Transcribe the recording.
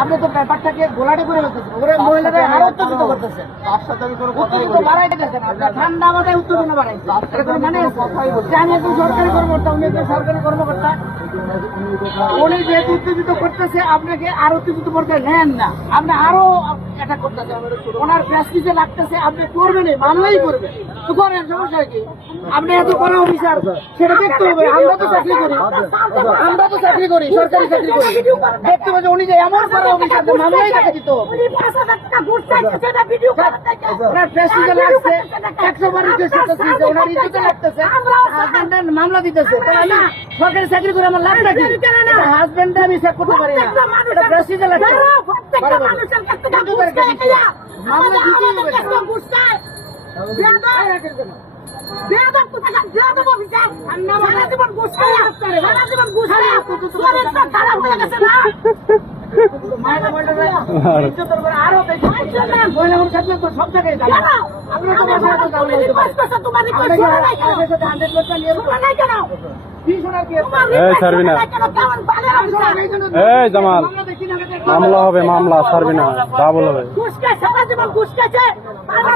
আপনি তো ব্যাপারটাকে গোলাটে করে ফেলতেছেন, ওরা মহিলারা আরো উত্তেজিত করতেছেন, উত্তেজিত বাড়াই দিতেছেন, আপনার ঠান্ডা মাথায় উত্তেজনা বাড়াইছে। এরকম মানে আমি একজন সরকারি কর্মকর্তা, উনি একজন সরকারি কর্মকর্তা, উনি যেহেতু উত্তেজিত করতেছে আপনাকে আরো উত্তেজিত করতে নেন না, আপনি আরো এটা করতেছে, ওনার প্রেসক্রিপশন লাগতেছে, আপনি করবেন, মানলেই করবেন, তো করেন, সমস্যা কি? আপনি এত করা অফিসার সেটা দেখতে হবে। আমরা তো চাকরি করি, সরকারি চাকরি করি, দেখতে হবে যে উনি যে এমন করা অফিসার মানলেই তাকে দিতে হবে। ওনার প্রেসক্রিপশন লাগছে, 100 বার রিকোয়েস্ট করতেছে, ওনার ইজ্জতে লাগতেছে, হাজবেন্ডের মামলা দিতেছে, তাহলে আমি সরকারি চাকরি করে আমার লাভটা কি? হাজবেন্ডে আমি চেক করতে পারি না, এটা প্রেসক্রিপশন লাগছে, মামলা দিতেই হবে। সব জায়গায় জামাল মামলা হবে, মামলা ছাড়বি না, ডাবল হবে। সারা জীবন ঘুষ খেয়েছে, মামলা